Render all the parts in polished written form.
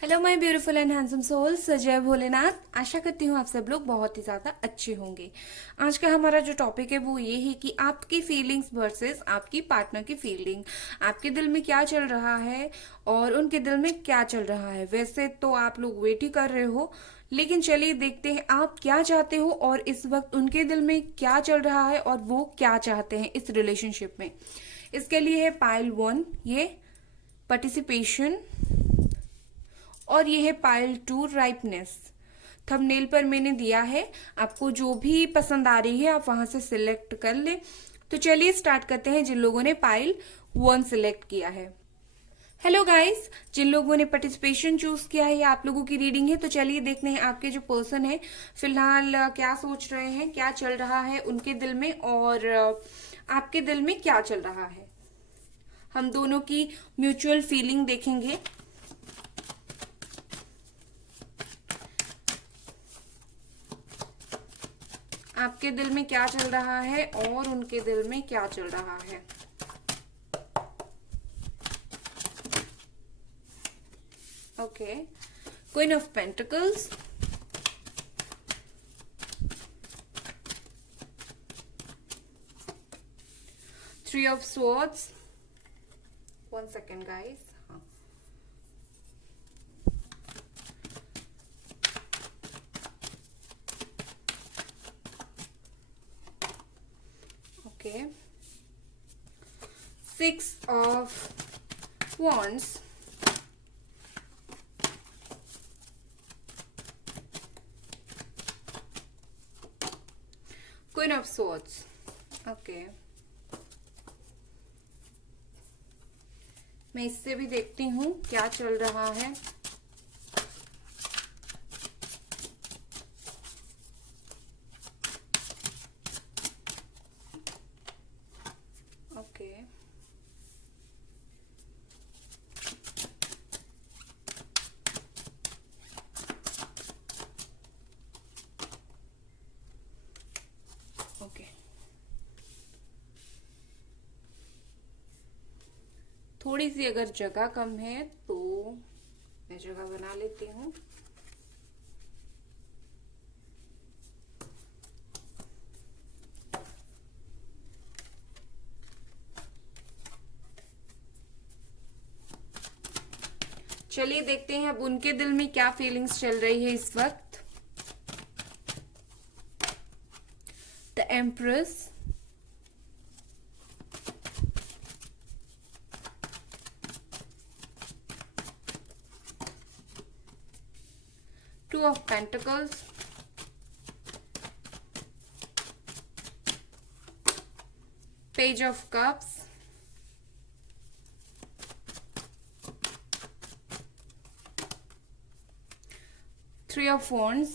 Hello my beautiful and handsome souls, जय भोलेनाथ। आशा करती हूँ आप सब लोग बहुत ही ज़्यादा अच्छे होंगे। आज का हमारा जो टॉपिक है वो ये है कि आपकी फीलिंग्स वर्सेस आपकी पार्टनर की फीलिंग। आपके दिल में क्या चल रहा है और उनके दिल में क्या चल रहा है। वैसे तो आप लोग वेट ही कर रहे हो, लेकिन चलिए देखते हैं आप क्या चाहते हो और इस वक्त उनके दिल में क्या चल रहा है और वो क्या चाहते हैं इस रिलेशनशिप में। इसके लिए है पाइल 1, ये पार्टिसिपेशन, और ये है पाइल 2, राइपनेस। थंबनेल पर मैंने दिया है, आपको जो भी पसंद आ रही है आप वहां से सिलेक्ट कर ले। तो चलिए स्टार्ट करते हैं जिन लोगों ने पाइल 1 सिलेक्ट किया है। हेलो गाइस, जिन लोगों ने पार्टिसिपेशन चूज किया है, ये आप लोगों की रीडिंग है। तो चलिए देखते हैं आपके जो पर्सन है फिलहाल क्या सोच रहे हैं, क्या चल रहा है उनके दिल में और आपके दिल में क्या चल रहा है। हम दोनों की म्यूचुअल फीलिंग देखेंगे। आपके दिल में क्या चल रहा है और उनके दिल में क्या चल रहा है। Okay, queen of pentacles, three of swords. 1 second guys. हाँ, okay, 6 of wands, queen of swords। Okay, मैं इससे भी देखती हूँ क्या चल रहा है। ओके, ओके, थोड़ी सी अगर जगह कम है तो मैं जगह बना लेती हूँ। चलिए देखते हैं अब उनके दिल में क्या फीलिंग्स चल रही है इस वक्त। The empress, two of pentacles, page of cups, three of wands,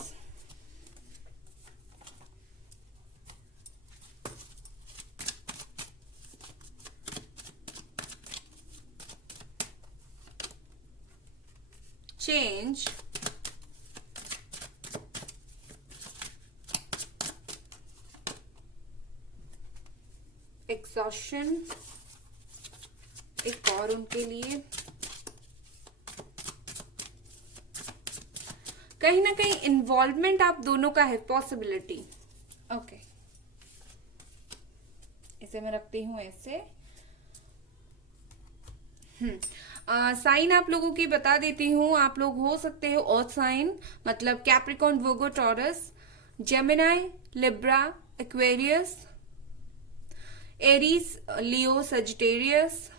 change, exhaustion, एक और उनके लिए कहीं ना कहीं इन्वॉल्वमेंट आप दोनों का है, पॉसिबिलिटी। ओके, इसे मैं रखती हूं ऐसे। साइन आप लोगों की बता देती हूँ। आप लोग हो सकते हो अर्थ साइन, मतलब Capricorn, Virgo, Taurus, Gemini, Libra, Aquarius, Aries, Leo, Sagittarius,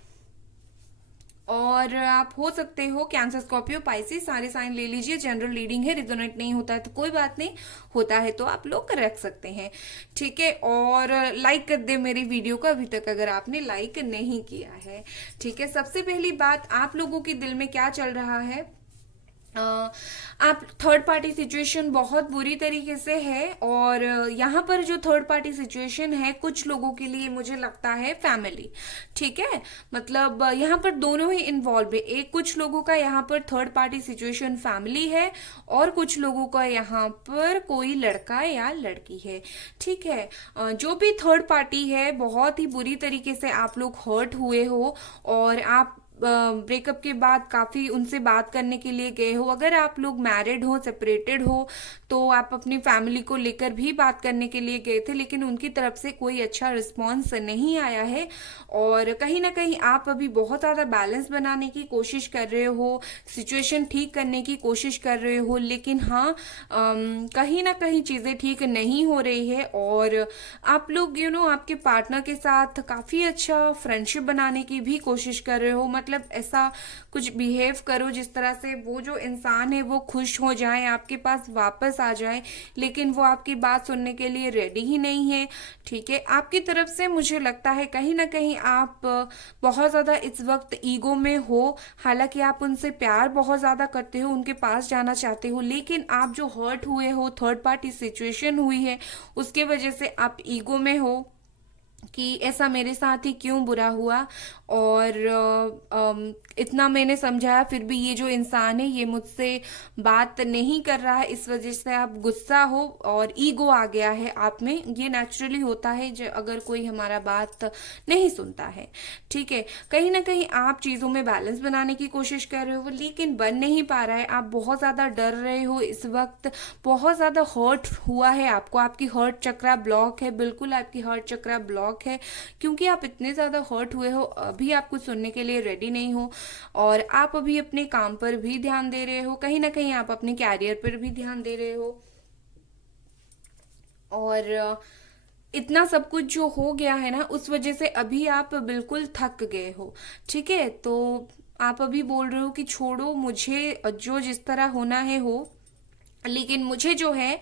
और आप हो सकते हो कैंसर, स्कॉर्पियो, पाइसिस। सारे साइन ले लीजिए। जनरल रीडिंग है, रिजोनेट नहीं होता है तो कोई बात नहीं, होता है तो आप लोग रख सकते हैं। ठीक है, और लाइक कर दे मेरी वीडियो को अभी तक अगर आपने लाइक नहीं किया है। ठीक है, सबसे पहली बात, आप लोगों के दिल में क्या चल रहा है। आप थर्ड पार्टी सिचुएशन बहुत बुरी तरीके से है, और यहाँ पर जो थर्ड पार्टी सिचुएशन है कुछ लोगों के लिए मुझे लगता है फैमिली। ठीक है, मतलब यहाँ पर दोनों ही इन्वॉल्व है। एक कुछ लोगों का यहाँ पर थर्ड पार्टी सिचुएशन फैमिली है और कुछ लोगों का यहाँ पर कोई लड़का या लड़की है। ठीक है, जो भी थर्ड पार्टी है बहुत ही बुरी तरीके से आप लोग हर्ट हुए हो और आप ब्रेकअप के बाद काफ़ी उनसे बात करने के लिए गए हो, अगर आप लोग मैरिड हो, सेपरेटेड हो, तो आप अपनी फैमिली को लेकर भी बात करने के लिए गए थे, लेकिन उनकी तरफ से कोई अच्छा रिस्पॉन्स नहीं आया है। और कहीं ना कहीं आप अभी बहुत ज़्यादा बैलेंस बनाने की कोशिश कर रहे हो, सिचुएशन ठीक करने की कोशिश कर रहे हो, लेकिन हाँ कहीं ना कहीं चीज़ें ठीक नहीं हो रही है। और आप लोग आपके पार्टनर के साथ काफ़ी अच्छा फ्रेंडशिप बनाने की भी कोशिश कर रहे हो, मतलब ऐसा कुछ बिहेव करो जिस तरह से वो जो इंसान है वो खुश हो जाए, आपके पास वापस आ जाए, लेकिन वो आपकी बात सुनने के लिए रेडी ही नहीं है। ठीक है, आपकी तरफ से मुझे लगता है कहीं ना कहीं आप बहुत ज़्यादा इस वक्त ईगो में हो। हालांकि आप उनसे प्यार बहुत ज़्यादा करते हो, उनके पास जाना चाहते हो, लेकिन आप जो हर्ट हुए हो, थर्ड पार्टी सिचुएशन हुई है, उसके वजह से आप ईगो में हो कि ऐसा मेरे साथ ही क्यों बुरा हुआ। और इतना मैंने समझाया फिर भी ये जो इंसान है ये मुझसे बात नहीं कर रहा है, इस वजह से आप गुस्सा हो और ईगो आ गया है आप में। ये नेचुरली होता है जो अगर कोई हमारा बात नहीं सुनता है। ठीक है, कहीं ना कहीं आप चीज़ों में बैलेंस बनाने की कोशिश कर रहे हो, लेकिन बन नहीं पा रहा है। आप बहुत ज़्यादा डर रहे हो इस वक्त, बहुत ज़्यादा हर्ट हुआ है आपको, आपकी हर्ट चक्रा ब्लॉक है, बिल्कुल आपकी हर्ट चक्रा ब्लॉक है, क्योंकि आप इतने ज़्यादा हर्ट हुए हो, अभी आप कुछ सुनने के लिए रेडी नहीं हो। और आप अभी अपने काम पर भी ध्यान दे रहे हो, कहीं ना कहीं आप अपने कैरियर पर भी ध्यान दे रहे हो। और इतना सब कुछ जो हो गया है ना, उस वजह से अभी आप बिल्कुल थक गए हो। ठीक है, तो आप अभी बोल रहे हो कि छोड़ो, मुझे जो जिस तरह होना है हो, लेकिन मुझे जो है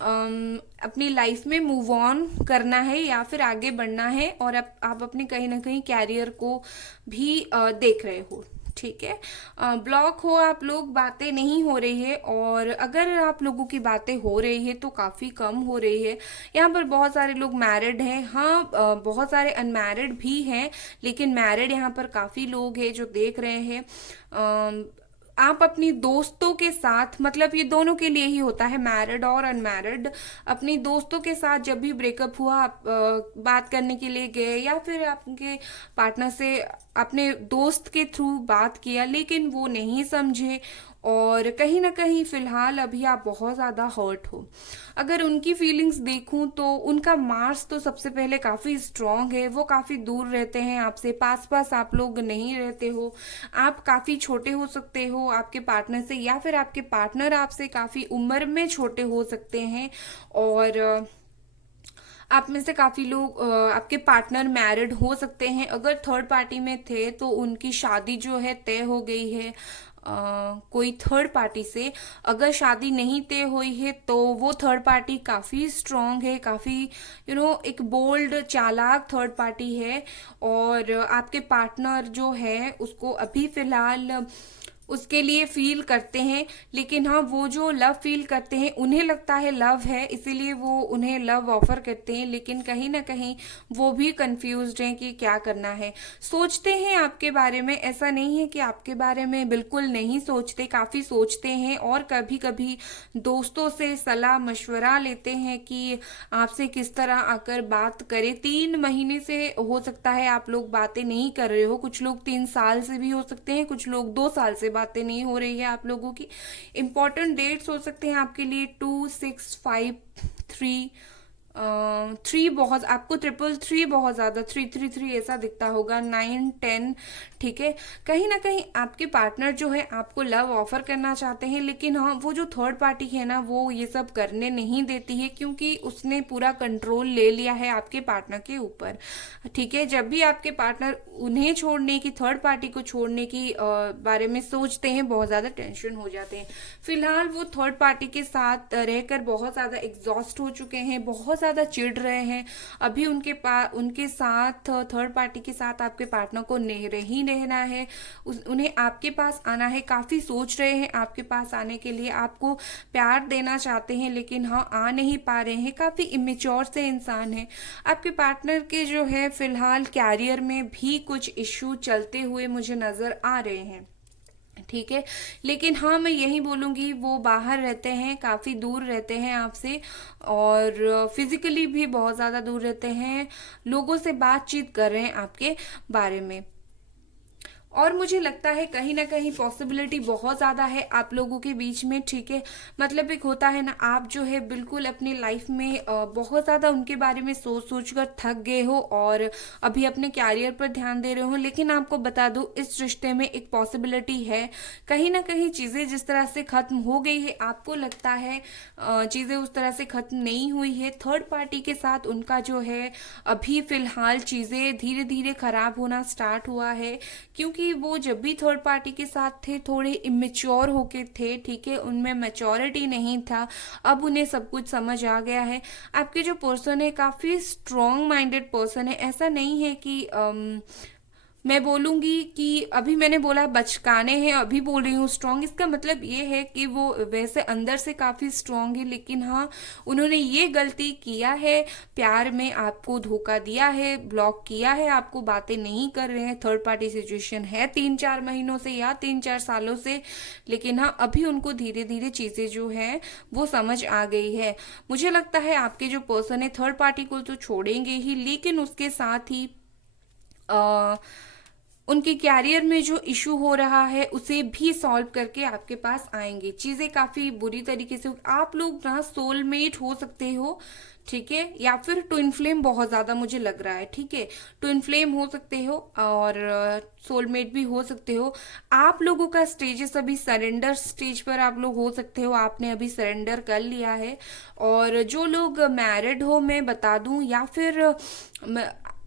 अपनी लाइफ में मूव ऑन करना है या फिर आगे बढ़ना है। और आप अपने कहीं ना कहीं कैरियर को भी देख रहे हो। ठीक है, ब्लॉक हो आप लोग, बातें नहीं हो रही है, और अगर आप लोगों की बातें हो रही है तो काफ़ी कम हो रही है। यहाँ पर बहुत सारे लोग मैरिड हैं, हाँ बहुत सारे अनमैरिड भी हैं, लेकिन मैरिड यहाँ पर काफ़ी लोग हैं जो देख रहे हैं। आप अपनी दोस्तों के साथ, मतलब ये दोनों के लिए ही होता है, मैरिड और अनमैरिड, अपनी दोस्तों के साथ जब भी ब्रेकअप हुआ आप बात करने के लिए गए, या फिर आपके पार्टनर से अपने दोस्त के थ्रू बात किया, लेकिन वो नहीं समझे, और कहीं ना कहीं फिलहाल अभी आप बहुत ज़्यादा हर्ट हो। अगर उनकी फीलिंग्स देखूं तो उनका मार्स तो सबसे पहले काफ़ी स्ट्रांग है, वो काफ़ी दूर रहते हैं आपसे, पास पास आप लोग नहीं रहते हो। आप काफ़ी छोटे हो सकते हो आपके पार्टनर से, या फिर आपके पार्टनर आपसे काफ़ी उम्र में छोटे हो सकते हैं। और आप में से काफ़ी लोग आपके पार्टनर मैरिड हो सकते हैं, अगर थर्ड पार्टी में थे तो उनकी शादी जो है तय हो गई है कोई थर्ड पार्टी से। अगर शादी नहीं तय हुई है तो वो थर्ड पार्टी काफ़ी स्ट्रांग है, काफ़ी एक बोल्ड चालाक थर्ड पार्टी है। और आपके पार्टनर जो है उसको अभी फिलहाल उसके लिए फील करते हैं, लेकिन हाँ वो जो लव फील करते हैं उन्हें लगता है लव है, इसीलिए वो उन्हें लव ऑफर करते हैं, लेकिन कहीं ना कहीं वो भी कंफ्यूज्ड हैं कि क्या करना है। सोचते हैं आपके बारे में, ऐसा नहीं है कि आपके बारे में बिल्कुल नहीं सोचते, काफ़ी सोचते हैं, और कभी कभी दोस्तों से सलाह मशवरा लेते हैं कि आपसे किस तरह आकर बात करें। 3 महीने से हो सकता है आप लोग बातें नहीं कर रहे हो, कुछ लोग 3 साल से भी हो सकते हैं, कुछ लोग 2 साल से बातें नहीं हो रही है आप लोगों की। इंपॉर्टेंट डेट्स हो सकते हैं आपके लिए 2, 6, 5, 3, 3 बहुत, आपको 333 बहुत ज़्यादा, 333 ऐसा दिखता होगा, 9, 10। ठीक है, कहीं ना कहीं आपके पार्टनर जो है आपको लव ऑफर करना चाहते हैं, लेकिन हाँ वो जो थर्ड पार्टी है ना वो ये सब करने नहीं देती है, क्योंकि उसने पूरा कंट्रोल ले लिया है आपके पार्टनर के ऊपर। ठीक है, जब भी आपके पार्टनर उन्हें छोड़ने की, थर्ड पार्टी को छोड़ने की बारे में सोचते हैं, बहुत ज़्यादा टेंशन हो जाते हैं। फिलहाल वो थर्ड पार्टी के साथ रहकर बहुत ज़्यादा एग्जॉस्ट हो चुके हैं, बहुत ज़्यादा चिढ़ रहे हैं। अभी उनके साथ, थर्ड पार्टी के साथ आपके पार्टनर को नहीं रहना है, उन्हें आपके पास आना है, काफ़ी सोच रहे हैं आपके पास आने के लिए, आपको प्यार देना चाहते हैं, लेकिन हाँ आ नहीं पा रहे हैं, काफ़ी इमेच्योर से इंसान है। आपके पार्टनर के जो है फिलहाल कैरियर में भी कुछ इश्यू चलते हुए मुझे नज़र आ रहे हैं। ठीक है, लेकिन हाँ मैं यही बोलूँगी वो बाहर रहते हैं, काफ़ी दूर रहते हैं आपसे, और फिजिकली भी बहुत ज़्यादा दूर रहते हैं, लोगों से बातचीत कर रहे हैं आपके बारे में। और मुझे लगता है कहीं ना कहीं पॉसिबिलिटी बहुत ज़्यादा है आप लोगों के बीच में, ठीक है। मतलब एक होता है ना, आप जो है बिल्कुल अपनी लाइफ में बहुत ज़्यादा उनके बारे में सोच सोच कर थक गए हो और अभी अपने कैरियर पर ध्यान दे रहे हो। लेकिन आपको बता दूं, इस रिश्ते में एक पॉसिबिलिटी है, कहीं ना कहीं चीज़ें जिस तरह से खत्म हो गई है, आपको लगता है चीज़ें उस तरह से खत्म नहीं हुई है। थर्ड पार्टी के साथ उनका जो है अभी फिलहाल चीज़ें धीरे धीरे खराब होना स्टार्ट हुआ है, क्योंकि वो जब भी थर्ड पार्टी के साथ थे थोड़े इमेच्योर होके थे, ठीक है, उनमें मैच्योरिटी नहीं था। अब उन्हें सब कुछ समझ आ गया है। आपके जो पर्सन है काफ़ी स्ट्रॉन्ग माइंडेड पर्सन है। ऐसा नहीं है कि मैं बोलूंगी कि अभी मैंने बोला बचकाने हैं, अभी बोल रही हूँ स्ट्रांग, इसका मतलब ये है कि वो वैसे अंदर से काफी स्ट्रांग है, लेकिन हाँ उन्होंने ये गलती किया है, प्यार में आपको धोखा दिया है, ब्लॉक किया है, आपको बातें नहीं कर रहे हैं। थर्ड पार्टी सिचुएशन है 3-4 महीनों से या 3-4 सालों से, लेकिन हाँ अभी उनको धीरे धीरे चीजें जो है वो समझ आ गई है। मुझे लगता है आपके जो पर्सन है थर्ड पार्टी को तो छोड़ेंगे ही, लेकिन उसके साथ ही अ, उनके कैरियर में जो इशू हो रहा है उसे भी सॉल्व करके आपके पास आएंगे। चीजें काफी बुरी तरीके से, आप लोग ना सोलमेट हो सकते हो, ठीक है, या फिर ट्विन फ्लेम बहुत ज्यादा मुझे लग रहा है, ठीक है, ट्विन फ्लेम हो सकते हो और सोलमेट भी हो सकते हो। आप लोगों का स्टेजेस अभी सरेंडर स्टेज पर आप लोग हो सकते हो, आपने अभी सरेंडर कर लिया है। और जो लोग मैरिड हो, मैं बता दूं, या फिर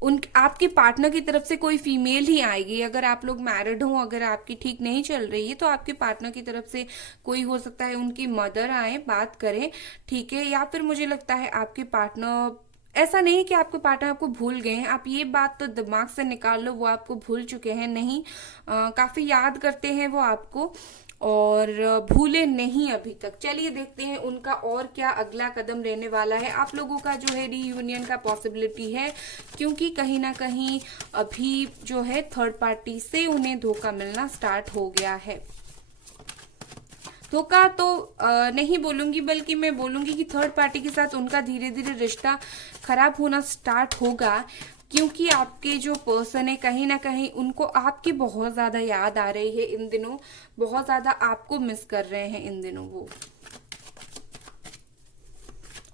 उन आपकी पार्टनर की तरफ से कोई फीमेल ही आएगी। अगर आप लोग मैरिड हो, अगर आपकी ठीक नहीं चल रही है, तो आपके पार्टनर की तरफ से कोई हो सकता है, उनकी मदर आए बात करें, ठीक है। या फिर मुझे लगता है आपके पार्टनर, ऐसा नहीं कि आपके पार्टनर आपको भूल गए हैं, आप ये बात तो दिमाग से निकाल लो, वो आपको भूल चुके हैं, नहीं, काफी याद करते हैं वो आपको और भूले नहीं अभी तक। चलिए देखते हैं उनका और क्या अगला कदम रहने वाला है। आप लोगों का जो है रीयूनियन का पॉसिबिलिटी है, क्योंकि कहीं ना कहीं अभी जो है थर्ड पार्टी से उन्हें धोखा मिलना स्टार्ट हो गया है। धोखा तो नहीं बोलूंगी, बल्कि मैं बोलूंगी कि थर्ड पार्टी के साथ उनका धीरे धीरे रिश्ता खराब होना स्टार्ट होगा, क्योंकि आपके जो पर्सन है कहीं ना कहीं उनको आपकी बहुत ज्यादा याद आ रही है इन दिनों, बहुत ज्यादा आपको मिस कर रहे हैं इन दिनों वो।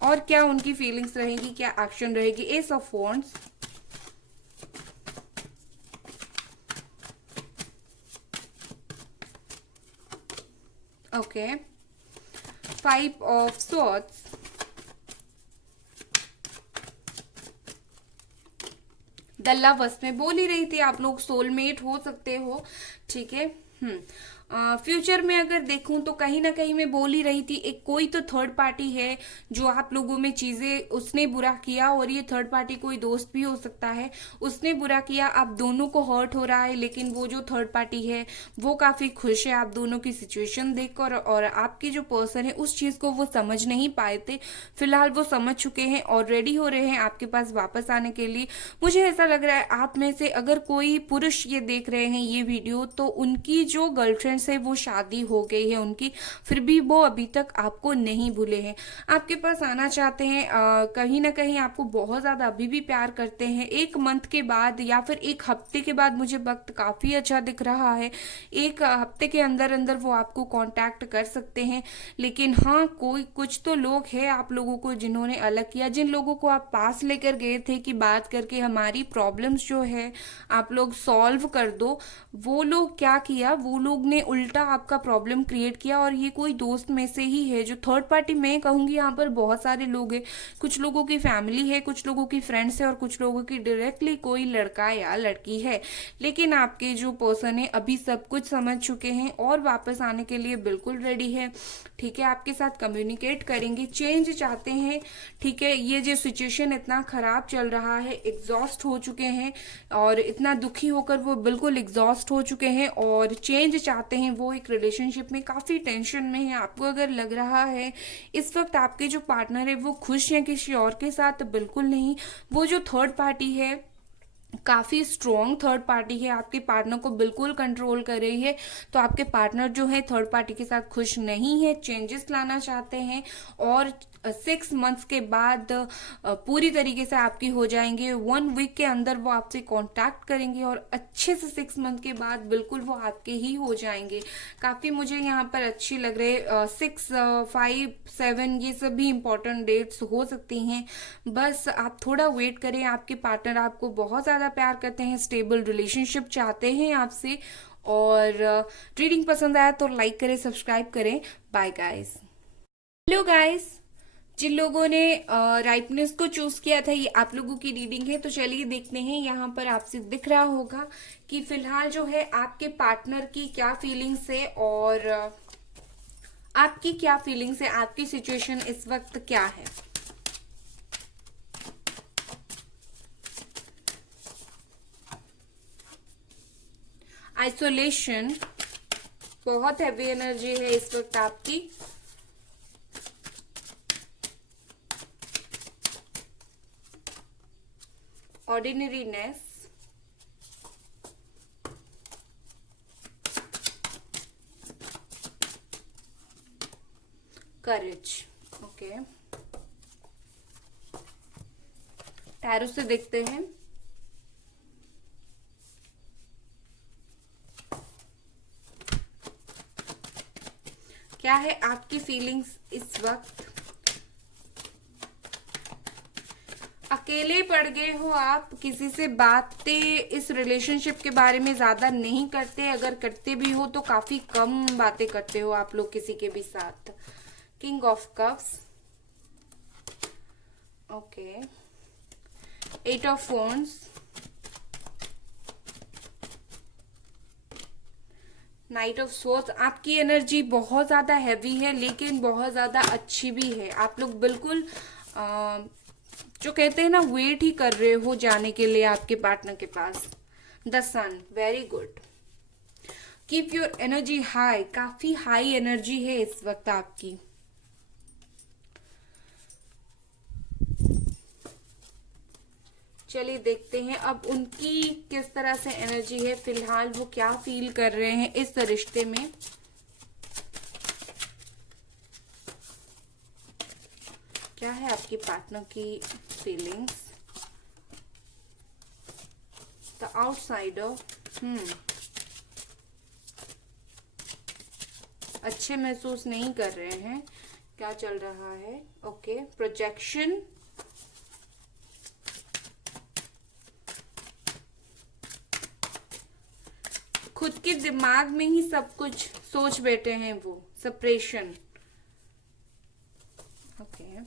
और क्या उनकी फीलिंग्स रहेगी, क्या एक्शन रहेगी। S of wands, okay, 5 of swords, the lovers में बोल ही रही थी आप लोग सोलमेट हो सकते हो, ठीक है। फ्यूचर में अगर देखूं तो कहीं ना कहीं मैं बोल ही रही थी, एक कोई तो थर्ड पार्टी है जो आप लोगों में चीजें, उसने बुरा किया, और ये थर्ड पार्टी कोई दोस्त भी हो सकता है, उसने बुरा किया, आप दोनों को हर्ट हो रहा है, लेकिन वो जो थर्ड पार्टी है वो काफी खुश है आप दोनों की सिचुएशन देखकर, और आपके जो पर्सन है उस चीज को वो समझ नहीं पाए थे, फिलहाल वो समझ चुके हैं और रेडी हो रहे हैं आपके पास वापस आने के लिए। मुझे ऐसा लग रहा है आप में से अगर कोई पुरुष ये देख रहे हैं ये वीडियो, तो उनकी जो गर्लफ्रेंड से वो शादी हो गई है उनकी, फिर भी वो अभी तक आपको नहीं भूले हैं, आपके पास आना चाहते हैं। कहीं ना कहीं आपको बहुत ज्यादा अभी भी प्यार करते हैं। 1 मंथ के बाद या फिर 1 हफ्ते के बाद मुझे वक्त काफी अच्छा दिख रहा है, 1 हफ्ते के अंदर अंदर वो आपको कांटेक्ट कर सकते हैं। लेकिन हाँ, कोई कुछ तो लोग हैं आप लोगों को जिन्होंने अलग किया, जिन लोगों को आप पास लेकर गए थे कि बात करके हमारी प्रॉब्लम्स जो है आप लोग सॉल्व कर दो, वो लोग क्या किया, वो लोग ने उल्टा आपका प्रॉब्लम क्रिएट किया। और ये कोई दोस्त में से ही है जो थर्ड पार्टी, मैं कहूंगी यहाँ पर बहुत सारे लोग हैं, कुछ लोगों की फैमिली है, कुछ लोगों की फ्रेंड्स है, और कुछ लोगों की डायरेक्टली कोई लड़का या लड़की है। लेकिन आपके जो पर्सन है अभी सब कुछ समझ चुके हैं और वापस आने के लिए बिल्कुल रेडी है, ठीक है, आपके साथ कम्युनिकेट करेंगे, चेंज चाहते हैं, ठीक है। ये जो सिचुएशन इतना खराब चल रहा है, एग्जॉस्ट हो चुके हैं और इतना दुखी होकर वो बिल्कुल एग्जॉस्ट हो चुके हैं और चेंज चाहते हैं। वो एक रिलेशनशिप में काफी टेंशन में है। आपको अगर लग रहा है इस वक्त आपके जो पार्टनर है वो खुश हैं किसी और के साथ, बिल्कुल नहीं। वो जो थर्ड पार्टी है काफ़ी स्ट्रॉन्ग थर्ड पार्टी है, आपके पार्टनर को बिल्कुल कंट्रोल कर रही है। तो आपके पार्टनर जो है थर्ड पार्टी के साथ खुश नहीं है, चेंजेस लाना चाहते हैं। और 6 मंथ्स के बाद पूरी तरीके से आपकी हो जाएंगे। 1 वीक के अंदर वो आपसे कांटेक्ट करेंगे और अच्छे से 6 मंथ के बाद बिल्कुल वो आपके ही हो जाएंगे। काफ़ी मुझे यहाँ पर अच्छी लग रही 6, 5, 7 ये सभी इंपॉर्टेंट डेट्स हो सकती हैं। बस आप थोड़ा वेट करें। आपके पार्टनर आपको बहुत ज़्यादा प्यार करते हैं, स्टेबल रिलेशनशिप चाहते हैं आपसे। और रीडिंग पसंद आया तो लाइक करें, सब्सक्राइब करें। Bye guys. हेलो गाइस, जिन लोगों ने राइपनेस को चूज किया था, ये आप लोगों की रीडिंग है। तो चलिए देखते हैं, यहाँ पर आपसे दिख रहा होगा कि फिलहाल जो है आपके पार्टनर की क्या फीलिंग्स है और आपकी क्या फीलिंग्स है, आपकी सिचुएशन इस वक्त क्या है। आइसोलेशन, बहुत हैवी एनर्जी है इस वक्त आपकी। ऑर्डिनरीनेस, करेज। ओके, टैरो से देखते हैं। क्या है आपकी फीलिंग्स इस वक्त। अकेले पड़ गए हो आप, किसी से बातें इस रिलेशनशिप के बारे में ज्यादा नहीं करते। अगर करते भी हो तो काफी कम बातें करते हो आप लोग किसी के भी साथ। King of cups, okay, 8 of wands, night of source. आपकी एनर्जी बहुत ज्यादा हैवी है लेकिन बहुत ज्यादा अच्छी भी है। आप लोग बिल्कुल जो कहते हैं ना, वेट ही कर रहे हो जाने के लिए आपके पार्टनर के पास। The sun, very good. Keep your energy high, काफी हाई एनर्जी है इस वक्त आपकी। चलिए देखते हैं अब उनकी किस तरह से एनर्जी है, फिलहाल वो क्या फील कर रहे हैं इस रिश्ते में। क्या है आपकी पार्टनर की फीलिंग्स। द आउटसाइडर, अच्छे महसूस नहीं कर रहे हैं। क्या चल रहा है। ओके, प्रोजेक्शन, खुद के दिमाग में ही सब कुछ सोच बैठे हैं वो। सप्रेशन, ओके,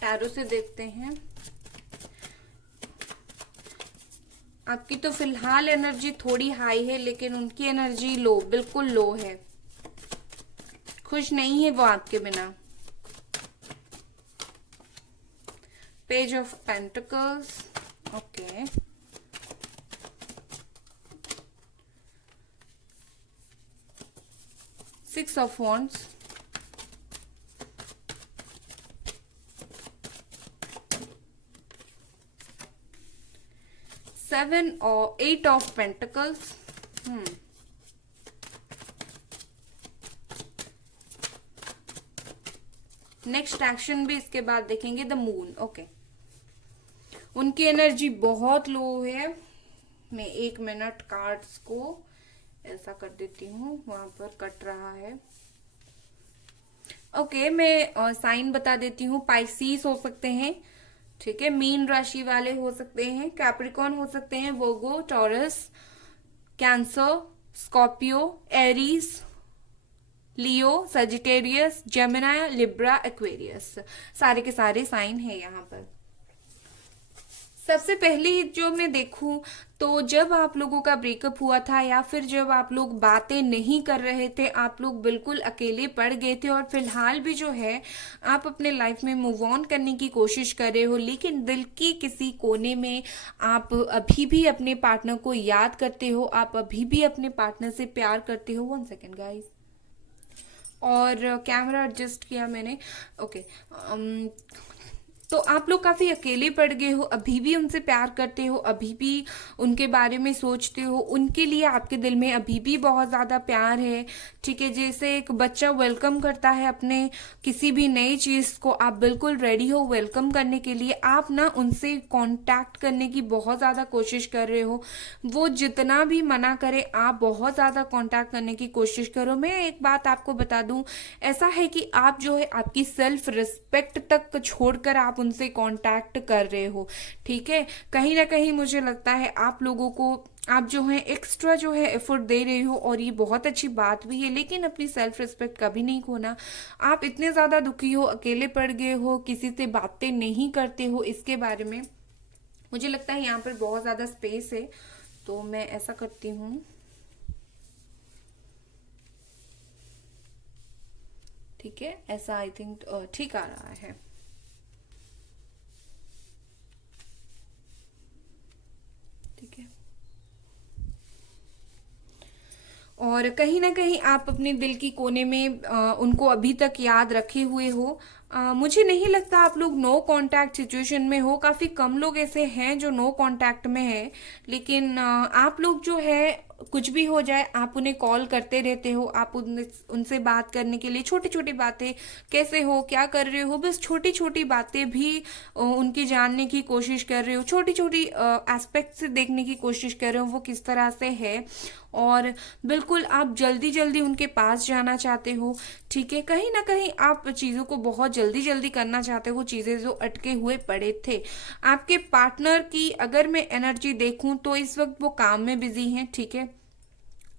टैरो से देखते हैं। आपकी तो फिलहाल एनर्जी थोड़ी हाई है लेकिन उनकी एनर्जी लो, बिल्कुल लो है। खुश नहीं है वो आपके बिना। Page of pentacles, okay, six of wands, seven और 8 ऑफ पेंटिकल्स। नेक्स्ट एक्शन भी इसके बाद देखेंगे, द मून। ओके, उनकी एनर्जी बहुत लो है। मैं 1 मिनट कार्ड्स को ऐसा कर देती हूँ, वहां पर कट रहा है। ओके, मैं साइन बता देती हूँ। पाइसीस हो सकते हैं, ठीक है, मीन राशि वाले हो सकते हैं, कैप्रिकॉन हो सकते हैं, वर्गो, taurus, cancer, Scorpio, Aries, Leo, Sagittarius, Gemini, Libra, Aquarius. सारे के सारे साइन है यहाँ पर। सबसे पहले जो मैं देखूं तो जब आप लोगों का ब्रेकअप हुआ था या फिर जब आप लोग बातें नहीं कर रहे थे, आप लोग बिल्कुल अकेले पड़ गए थे। और फिलहाल भी जो है आप अपने लाइफ में मूव ऑन करने की कोशिश कर रहे हो, लेकिन दिल की किसी कोने में आप अभी भी अपने पार्टनर को याद करते हो, आप अभी भी अपने पार्टनर से प्यार करते हो। 1 सेकेंड गाइस, और कैमरा एडजस्ट किया मैंने। ओके, तो आप लोग काफी अकेले पड़ गए हो, अभी भी उनसे प्यार करते हो, अभी भी उनके बारे में सोचते हो, उनके लिए आपके दिल में अभी भी बहुत ज्यादा प्यार है। ठीक है, जैसे एक बच्चा वेलकम करता है अपने किसी भी नई चीज को, आप बिल्कुल रेडी हो वेलकम करने के लिए। आप ना उनसे कांटेक्ट करने की बहुत ज्यादा कोशिश कर रहे हो, वो जितना भी मना करे आप बहुत ज्यादा कांटेक्ट करने की कोशिश करो। मैं एक बात आपको बता दूं, ऐसा है कि आप जो है आपकी सेल्फ रिस्पेक्ट तक छोड़कर आप उनसे कांटेक्ट कर रहे हो। ठीक है, कहीं ना कहीं मुझे लगता है आप लोगों को, आप जो है एक्स्ट्रा जो है एफर्ट दे रहे हो, और ये बहुत अच्छी बात भी है, लेकिन अपनी सेल्फ रिस्पेक्ट कभी नहीं खोना। आप इतने ज्यादा दुखी हो, अकेले पड़ गए हो, किसी से बातें नहीं करते हो, इसके बारे में मुझे लगता है यहाँ पर बहुत ज्यादा स्पेस है। तो मैं ऐसा करती हूँ, ठीक है, ऐसा आई थिंक ठीक आ रहा है। ठीक है, और कहीं ना कहीं आप अपने दिल की कोने में उनको अभी तक याद रखे हुए हो। मुझे नहीं लगता आप लोग नो कांटेक्ट सिचुएशन में हो, काफी कम लोग ऐसे हैं जो नो कांटेक्ट में है। लेकिन आप लोग जो है कुछ भी हो जाए आप उन्हें कॉल करते रहते हो, आप उनसे बात करने के लिए छोटी छोटी बातें, कैसे हो, क्या कर रहे हो, बस छोटी छोटी बातें भी उनकी जानने की कोशिश कर रहे हो, छोटी छोटी एस्पेक्ट से देखने की कोशिश कर रहे हो वो किस तरह से है, और बिल्कुल आप जल्दी जल्दी उनके पास जाना चाहते हो। ठीक है, कहीं ना कहीं आप चीज़ों को बहुत जल्दी जल्दी करना चाहते हो, चीज़ें जो अटके हुए पड़े थे। आपके पार्टनर की अगर मैं एनर्जी देखूं तो इस वक्त वो काम में बिजी हैं। ठीक है,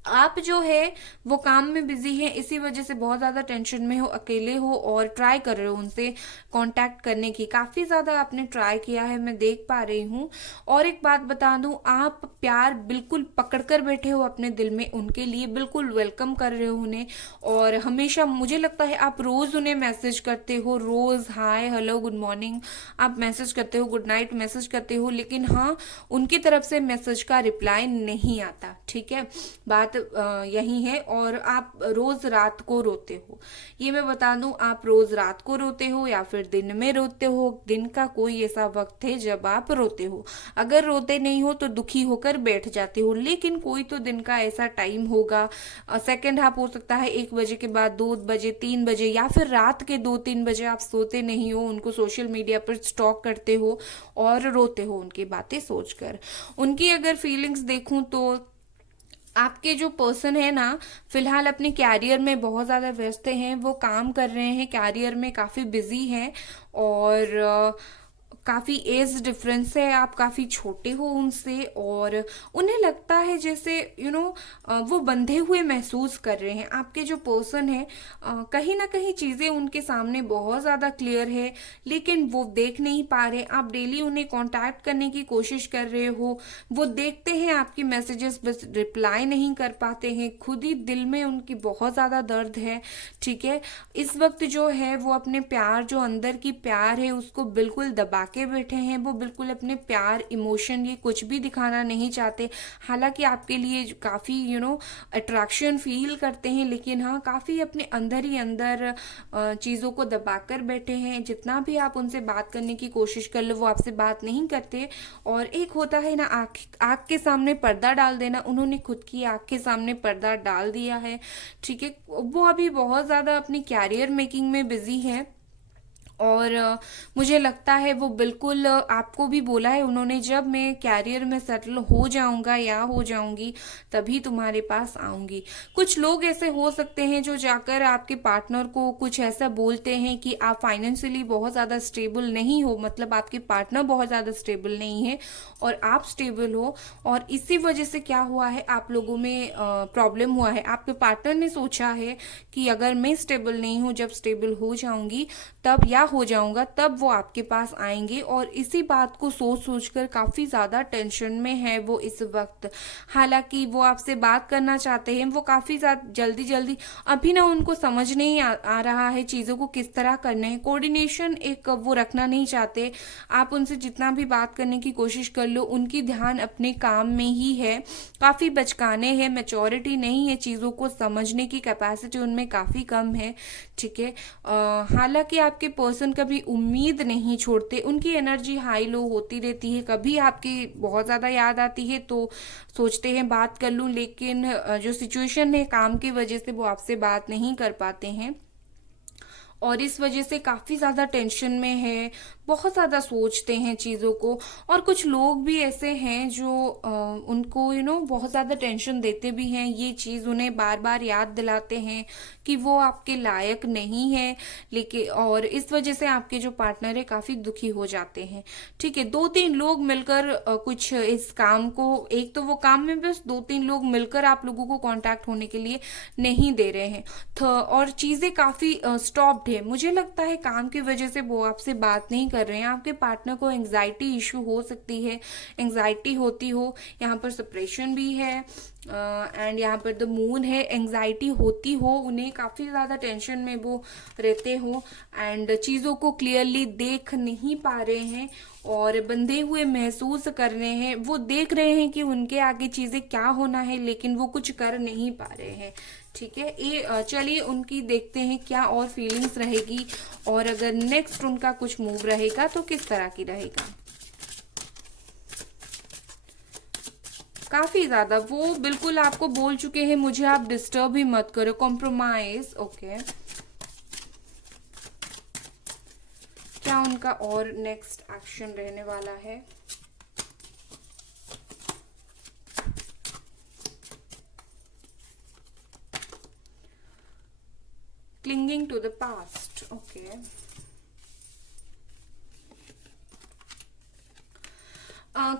आप जो है वो काम में बिजी है, इसी वजह से बहुत ज्यादा टेंशन में हो, अकेले हो, और ट्राई कर रहे हो उनसे कांटेक्ट करने की, काफी ज्यादा आपने ट्राई किया है, मैं देख पा रही हूँ। और एक बात बता दूं, आप प्यार बिल्कुल पकड़ कर बैठे हो अपने दिल में, उनके लिए बिल्कुल वेलकम कर रहे हो उन्हें, और हमेशा मुझे लगता है आप रोज उन्हें मैसेज करते हो, रोज हाय हेलो गुड मॉर्निंग आप मैसेज करते हो, गुड नाइट मैसेज करते हो, लेकिन हाँ उनकी तरफ से मैसेज का रिप्लाई नहीं आता। ठीक है, बात यही है। और आप रोज रात को रोते हो, ये मैं बता दूं, आप रोज रात को रोते हो या फिर दिन में रोते हो, दिन का कोई ऐसा वक्त है जब आप रोते हो। अगर रोते नहीं हो तो दुखी होकर बैठ जाते हो, लेकिन कोई तो दिन का ऐसा टाइम होगा, सेकेंड हाफ हो सकता है 1 बजे के बाद, 2 बजे, 3 बजे, या फिर रात के 2-3 बजे आप सोते नहीं हो, उनको सोशल मीडिया पर स्टॉक करते हो और रोते हो उनकी बातें सोचकर। उनकी अगर फीलिंग्स देखूं तो आपके जो पर्सन है ना, फिलहाल अपने कैरियर में बहुत ज़्यादा व्यस्त हैं, वो काम कर रहे हैं, कैरियर में काफ़ी बिजी हैं, और काफ़ी एज डिफरेंस है, आप काफ़ी छोटे हो उनसे, और उन्हें लगता है जैसे वो बंधे हुए महसूस कर रहे हैं। आपके जो पर्सन है कहीं ना कहीं चीज़ें उनके सामने बहुत ज़्यादा क्लियर है, लेकिन वो देख नहीं पा रहे। आप डेली उन्हें कांटेक्ट करने की कोशिश कर रहे हो, वो देखते हैं आपकी मैसेजेस, बस रिप्लाई नहीं कर पाते हैं, खुद ही दिल में उनकी बहुत ज़्यादा दर्द है। ठीक है, इस वक्त जो है वो अपने प्यार, जो अंदर की प्यार है उसको बिल्कुल दबा के बैठे हैं, वो बिल्कुल अपने प्यार, इमोशन, ये कुछ भी दिखाना नहीं चाहते। हालांकि आपके लिए काफ़ी अट्रैक्शन फील करते हैं, लेकिन हाँ काफ़ी अपने अंदर ही अंदर चीज़ों को दबा कर बैठे हैं। जितना भी आप उनसे बात करने की कोशिश कर लो वो आपसे बात नहीं करते। और एक होता है ना आँख के सामने पर्दा डाल देना, उन्होंने खुद की आँख के सामने पर्दा डाल दिया है। ठीक है, वो अभी बहुत ज़्यादा अपनी कैरियर मेकिंग में बिजी है, और मुझे लगता है वो बिल्कुल आपको भी बोला है उन्होंने, जब मैं कैरियर में सेटल हो जाऊंगा या हो जाऊंगी तभी तुम्हारे पास आऊंगी। कुछ लोग ऐसे हो सकते हैं जो जाकर आपके पार्टनर को कुछ ऐसा बोलते हैं कि आप फाइनेंशियली बहुत ज़्यादा स्टेबल नहीं हो, मतलब आपके पार्टनर बहुत ज़्यादा स्टेबल नहीं है और आप स्टेबल हो, और इसी वजह से क्या हुआ है, आप लोगों में प्रॉब्लम हुआ है। आपके पार्टनर ने सोचा है कि अगर मैं स्टेबल नहीं हूँ, जब स्टेबल हो जाऊंगी तब, या हो जाऊंगा तब वो आपके पास आएंगे, और इसी बात को सोच सोच कर काफ़ी ज़्यादा टेंशन में है वो इस वक्त। हालांकि वो आपसे बात करना चाहते हैं, वो काफ़ी ज़्यादा जल्दी जल्दी, अभी ना उनको समझ नहीं आ रहा है चीज़ों को किस तरह करना है, कोऑर्डिनेशन एक वो रखना नहीं चाहते। आप उनसे जितना भी बात करने की कोशिश कर लो, उनकी ध्यान अपने काम में ही है, काफ़ी बचकाने हैं, मैच्योरिटी नहीं है, चीज़ों को समझने की कैपेसिटी उनमें काफ़ी कम है। ठीक है, हालांकि आपके पर्सन कभी उम्मीद नहीं छोड़ते, उनकी एनर्जी हाई लो होती रहती है। कभी आपकी बहुत ज़्यादा याद आती है तो सोचते हैं बात कर लूँ, लेकिन जो सिचुएशन है काम की वजह से वो आपसे बात नहीं कर पाते हैं और इस वजह से काफ़ी ज़्यादा टेंशन में है, बहुत ज़्यादा सोचते हैं चीज़ों को। और कुछ लोग भी ऐसे हैं जो उनको बहुत ज़्यादा टेंशन देते भी हैं, ये चीज़ उन्हें बार बार याद दिलाते हैं कि वो आपके लायक नहीं है, लेकिन और इस वजह से आपके जो पार्टनर है काफ़ी दुखी हो जाते हैं। ठीक है, 2-3 लोग मिलकर कुछ इस काम को, एक तो वो काम में बस 2-3 लोग मिलकर आप लोगों को कांटेक्ट होने के लिए नहीं दे रहे हैं और चीज़ें काफ़ी स्टॉप्ड है। मुझे लगता है काम की वजह से वो आपसे बात नहीं कर रहे हैं। आपके पार्टनर को एंग्जाइटी इशू हो सकती है, एंग्जाइटी होती हो, यहाँ पर सप्रेशन भी है एंड यहाँ पर द मून है, एंग्जाइटी होती हो, उन्हें काफ़ी ज़्यादा टेंशन में वो रहते हो एंड चीज़ों को क्लियरली देख नहीं पा रहे हैं और बंधे हुए महसूस कर रहे हैं। वो देख रहे हैं कि उनके आगे चीज़ें क्या होना है, लेकिन वो कुछ कर नहीं पा रहे हैं। ठीक है, ये चलिए उनकी देखते हैं क्या और फीलिंग्स रहेगी और अगर नेक्स्ट उनका कुछ मूव रहेगा तो किस तरह की रहेगा। काफी ज्यादा वो बिल्कुल आपको बोल चुके हैं मुझे आप डिस्टर्ब ही मत करो, कॉम्प्रोमाइज। ओके, क्या उनका और नेक्स्ट एक्शन रहने वाला है? Clinging to the past. Okay,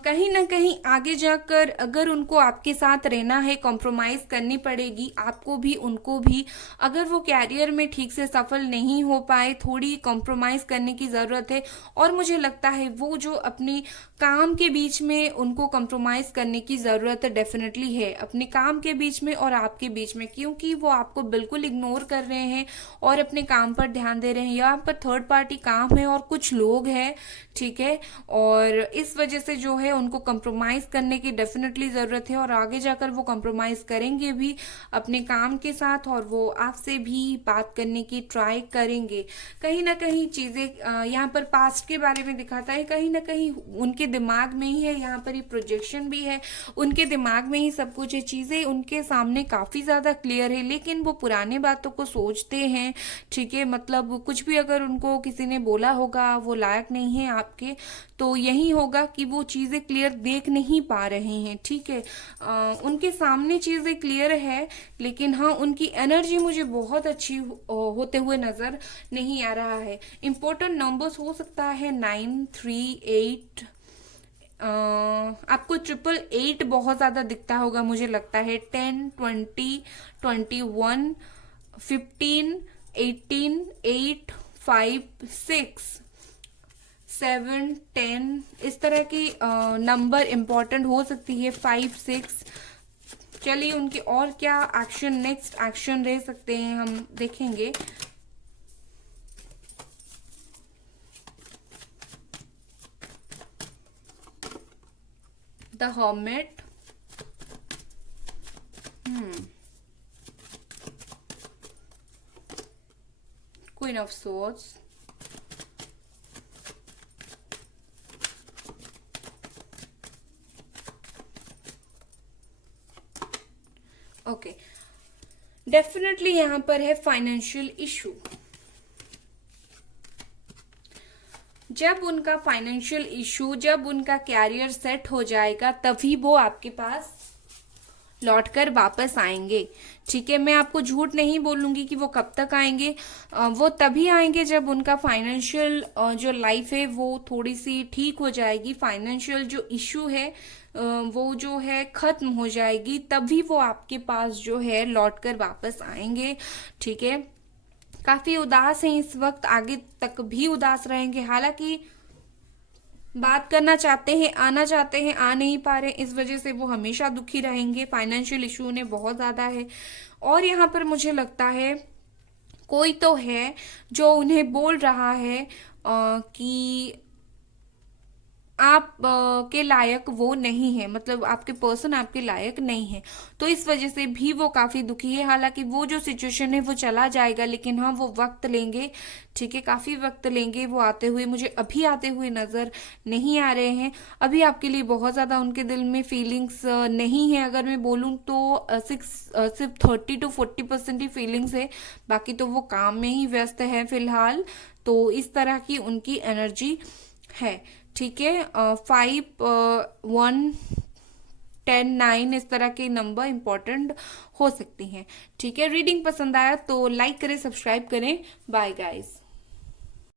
कहीं ना कहीं आगे जाकर अगर उनको आपके साथ रहना है, कॉम्प्रोमाइज करनी पड़ेगी आपको भी उनको भी। अगर वो कैरियर में ठीक से सफल नहीं हो पाए, थोड़ी कॉम्प्रोमाइज करने की ज़रूरत है। और मुझे लगता है वो जो अपने काम के बीच में उनको कॉम्प्रोमाइज करने की ज़रूरत डेफिनेटली है, अपने काम के बीच में और आपके बीच में, क्योंकि वो आपको बिल्कुल इग्नोर कर रहे हैं और अपने काम पर ध्यान दे रहे हैं। यहाँ पर थर्ड पार्टी काम है और कुछ लोग हैं, ठीक है, और इस वजह से जो है उनको कंप्रोमाइज करने की डेफिनेटली ज़रूरत है और आगे जाकर वो कंप्रोमाइज करेंगे भी अपने काम के साथ और वो आपसे भी बात करने की ट्राई करेंगे। कहीं ना कहीं चीज़ें यहाँ पर पास्ट के बारे में दिखाता है, कहीं ना कहीं उनके दिमाग में ही है, यहाँ पर ये प्रोजेक्शन भी है, उनके दिमाग में ही सब कुछ है, चीज़ें उनके सामने काफ़ी ज़्यादा क्लियर है, लेकिन वो पुराने बातों को सोचते हैं। ठीक है, मतलब कुछ भी अगर उनको किसी ने बोला होगा वो लायक नहीं है आपके, तो यही होगा कि वो चीज़ें क्लियर देख नहीं पा रहे हैं। ठीक है, उनके सामने चीज़ें क्लियर है, लेकिन हाँ उनकी एनर्जी मुझे बहुत अच्छी होते हुए नज़र नहीं आ रहा है। इम्पोर्टेंट नंबर्स हो सकता है 9, 3, 8, आपको 888 बहुत ज़्यादा दिखता होगा मुझे लगता है, 10, 20, 21, 15, 18, 8, 5, 6, 7, 10 इस तरह की नंबर इम्पॉर्टेंट हो सकती है, 5, 6। चलिए उनके और क्या एक्शन, नेक्स्ट एक्शन रह सकते हैं हम देखेंगे। The hermit, queen of swords, okay, definitely यहां पर है फाइनेंशियल इशू। जब उनका फाइनेंशियल इशू, जब उनका कैरियर सेट हो जाएगा तभी वो आपके पास लौटकर वापस आएंगे। ठीक है, मैं आपको झूठ नहीं बोलूंगी कि वो कब तक आएंगे, वो तभी आएंगे जब उनका फाइनेंशियल जो लाइफ है वो थोड़ी सी ठीक हो जाएगी, फाइनेंशियल जो इशू है वो जो है खत्म हो जाएगी, तभी वो आपके पास जो है लौटकर वापस आएंगे। ठीक है, काफी उदास हैं इस वक्त, आगे तक भी उदास रहेंगे, हालांकि बात करना चाहते हैं, आना चाहते हैं, आ नहीं पा रहे, इस वजह से वो हमेशा दुखी रहेंगे। फाइनेंशियल इशू उन्हें बहुत ज़्यादा है और यहाँ पर मुझे लगता है कोई तो है जो उन्हें बोल रहा है कि आप के लायक वो नहीं है, मतलब आपके पर्सन आपके लायक नहीं है। तो इस वजह से भी वो काफी दुखी है। हालांकि वो जो सिचुएशन है वो चला जाएगा, लेकिन हाँ वो वक्त लेंगे, ठीक है, काफी वक्त लेंगे वो आते हुए। मुझे अभी आते हुए नजर नहीं आ रहे हैं। अभी आपके लिए बहुत ज्यादा उनके दिल में फीलिंग्स नहीं है। अगर मैं बोलूँ तो सिर्फ 30 to 40% ही फीलिंग्स है, बाकी तो वो काम में ही व्यस्त है फिलहाल। तो इस तरह की उनकी एनर्जी है, ठीक है। 5, 1, 10, 9 इस तरह के नंबर इंपॉर्टेंट हो सकती हैं, ठीक है। रीडिंग पसंद आया तो लाइक करें, सब्सक्राइब करें। Bye guys.